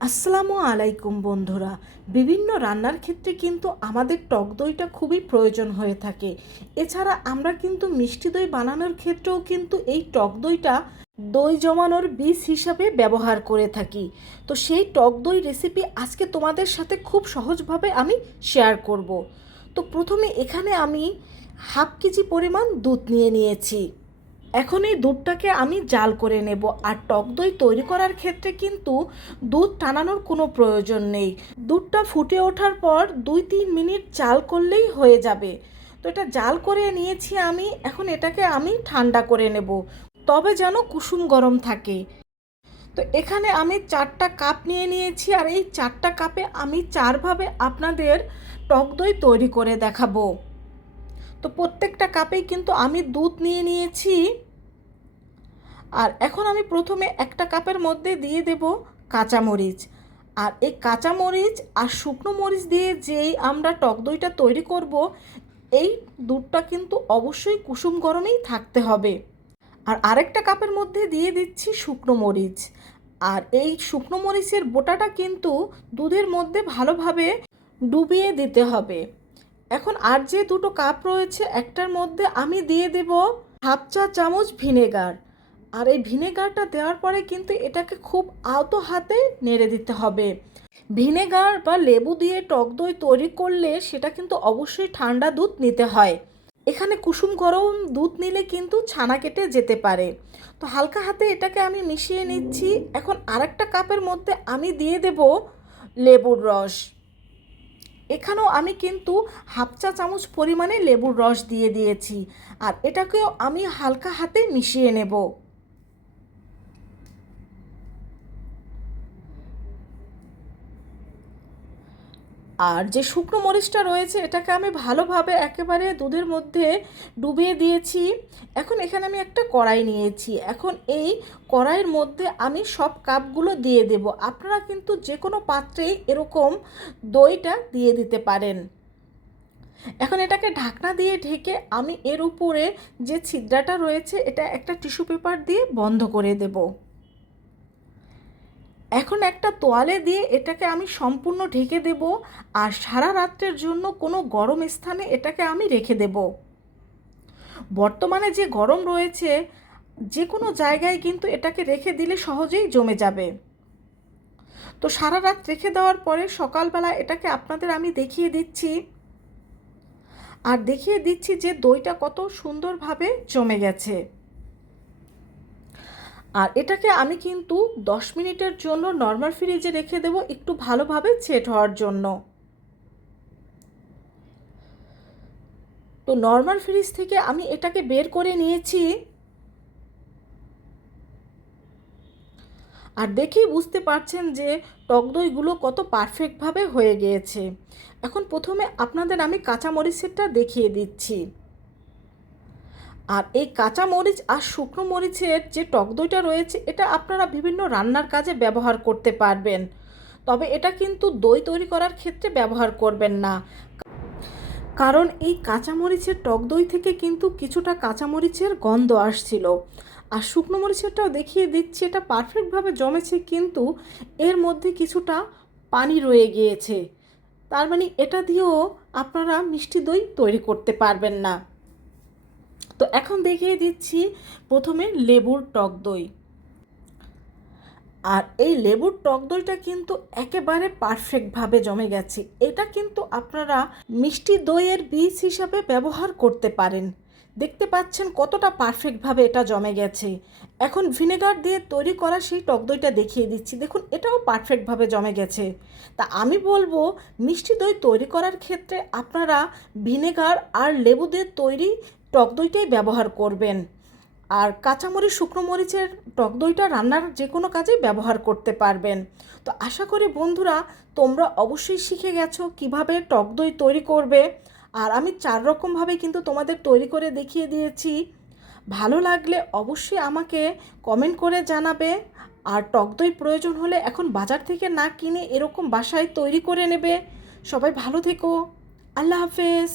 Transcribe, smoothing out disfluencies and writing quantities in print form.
আসসালামু আলাইকুম বন্ধুরা। বিভিন্ন রান্নার ক্ষেত্রে কিন্তু আমাদের টক দইটা খুবই প্রয়োজন হয়ে থাকে। এছাড়া আমরা কিন্তু মিষ্টি দই বানানোর ক্ষেত্রেও কিন্তু এই টক দইটা দই জমানোর বীজ হিসাবে ব্যবহার করে থাকি। তো সেই টক দই রেসিপি আজকে তোমাদের সাথে খুব সহজভাবে আমি শেয়ার করব। তো প্রথমে এখানে আমি হাফ কেজি পরিমাণ দুধ নিয়ে নিয়েছি। এখন এই দুধটাকে আমি জাল করে নেব। আর টক দই তৈরি করার ক্ষেত্রে কিন্তু দুধ টানানোর কোনো প্রয়োজন নেই। দুধটা ফুটে ওঠার পর 2-3 মিনিট জাল করলেই হয়ে যাবে। তো এটা জাল করে নিয়েছি আমি। এখন এটাকে আমি ঠান্ডা করে নেব, তবে যেন কুসুম গরম থাকে। তো এখানে আমি 4টা কাপ নিয়ে নিয়েছি, আর এই 4টা কাপে আমি 4ভাবে আপনাদের টক দই তৈরি করে দেখাবো। তো প্রত্যেকটা কাপেই কিন্তু আমি দুধ নিয়ে নিয়েছি। আর এখন আমি প্রথমে একটা কাপের মধ্যে দিয়ে দেব কাঁচামরিচ। আর এই কাঁচামরিচ আর শুকনো মরিচ দিয়ে যেই আমরা টক দইটা তৈরি করব, এই দুধটা কিন্তু অবশ্যই কুসুম গরমেই থাকতে হবে। আর আরেকটা কাপের মধ্যে দিয়ে দিচ্ছি শুকনো মরিচ। আর এই শুকনো মরিচের বোটাটা কিন্তু দুধের মধ্যে ভালোভাবে ডুবিয়ে দিতে হবে। এখন আর যে দুটো কাপ রয়েছে, একটার মধ্যে আমি দিয়ে দেব হাফ চা চামচ ভিনেগার। আর এই ভিনেগারটা দেওয়ার পরে কিন্তু এটাকে খুব আলতো হাতে নেড়ে দিতে হবে। ভিনেগার বা লেবু দিয়ে টক দই তৈরি করলে সেটা কিন্তু অবশ্যই ঠান্ডা দুধ নিতে হয়। এখানে কুসুম গরম দুধ নিলে কিন্তু ছানা কেটে যেতে পারে। তো হালকা হাতে এটাকে আমি মিশিয়ে নিচ্ছি। এখন আরেকটা কাপের মধ্যে আমি দিয়ে দেব লেবুর রস। এখানেও আমি কিন্তু হাফ চা চামচ পরিমাণে লেবুর রস দিয়ে দিয়েছি। আর এটাকেও আমি হালকা হাতে মিশিয়ে নেব। আর যে শুকনো মরিচটা রয়েছে, এটাকে আমি ভালোভাবে একেবারে দুধের মধ্যে ডুবিয়ে দিয়েছি। এখন এখানে আমি একটা কড়াই নিয়েছি। এখন এই কড়াইয়ের মধ্যে আমি সব কাপগুলো দিয়ে দেব। আপনারা কিন্তু যে কোনো পাত্রেই এরকম দইটা দিয়ে দিতে পারেন। এখন এটাকে ঢাকনা দিয়ে ঢেকে আমি এর উপরে যে ছিদ্রটা রয়েছে, এটা একটা টিস্যু পেপার দিয়ে বন্ধ করে দেব। এখন একটা তোয়ালে দিয়ে এটাকে আমি সম্পূর্ণ ঢেকে দেব। আর সারা রাত্রের জন্য কোনো গরম স্থানে এটাকে আমি রেখে দেব। বর্তমানে যে গরম রয়েছে, যে কোনো জায়গায় কিন্তু এটাকে রেখে দিলে সহজেই জমে যাবে। তো সারা রাত রেখে দেওয়ার পরে সকালবেলা এটাকে আপনাদের আমি দেখিয়ে দিচ্ছি। আর দেখিয়ে দিচ্ছি যে দইটা কত সুন্দরভাবে জমে গেছে। আর এটাকে আমি কিন্তু 10 মিনিটের জন্য নর্মাল ফ্রিজে রেখে দেব, একটু ভালোভাবে সেট হওয়ার জন্য। তো নর্মাল ফ্রিজ থেকে আমি এটাকে বের করে নিয়েছি। আর দেখেই বুঝতে পারছেন যে টক দইগুলো কত পারফেক্টভাবে হয়ে গিয়েছে। এখন প্রথমে আপনাদের আমি কাঁচামরিচেরটা দেখিয়ে দিচ্ছি। আর এই কাঁচা মরিচ আর শুকনো মরিচের যে টক দইটা রয়েছে, এটা আপনারা বিভিন্ন রান্নার কাজে ব্যবহার করতে পারবেন। তবে এটা কিন্তু দই তৈরি করার ক্ষেত্রে ব্যবহার করবেন না, কারণ এই কাঁচামরিচের টক দই থেকে কিন্তু কিছুটা কাঁচামরিচের গন্ধ আসছিল। আর শুকনো মরিচেরটাও দেখিয়ে দিচ্ছি, এটা পারফেক্টভাবে জমেছে, কিন্তু এর মধ্যে কিছুটা পানি রয়ে গিয়েছে। তার মানে এটা দিয়েও আপনারা মিষ্টি দই তৈরি করতে পারবেন না। তো এখন দেখিয়ে দিচ্ছি প্রথমে লেবুর টক দই। আর এই লেবুর টক দইটা কিন্তু একেবারে পারফেক্টভাবে জমে গেছে। এটা কিন্তু আপনারা মিষ্টি দইয়ের বীজ হিসাবে ব্যবহার করতে পারেন। দেখতে পাচ্ছেন কতটা পারফেক্টভাবে এটা জমে গেছে। এখন ভিনেগার দিয়ে তৈরি করা সেই টক দইটা দেখিয়ে দিচ্ছি। দেখুন, এটাও পারফেক্টভাবে জমে গেছে। তা আমি বলবো, মিষ্টি দই তৈরি করার ক্ষেত্রে আপনারা ভিনেগার আর লেবু দিয়ে তৈরি টক দইটাই ব্যবহার করবেন। আর কাঁচামরিচ শুকনো মরিচের টক দইটা রান্নার যে কোনো কাজে ব্যবহার করতে পারবেন। তো আশা করি বন্ধুরা, তোমরা অবশ্যই শিখে গেছো কিভাবে টক দই তৈরি করবে। আর আমি 4 রকমভাবে কিন্তু তোমাদের তৈরি করে দেখিয়ে দিয়েছি। ভালো লাগলে অবশ্যই আমাকে কমেন্ট করে জানাবে। আর টক দই প্রয়োজন হলে এখন বাজার থেকে না কিনে এরকম বাসায় তৈরি করে নেবে। সবাই ভালো থেকো। আল্লাহ হাফেজ।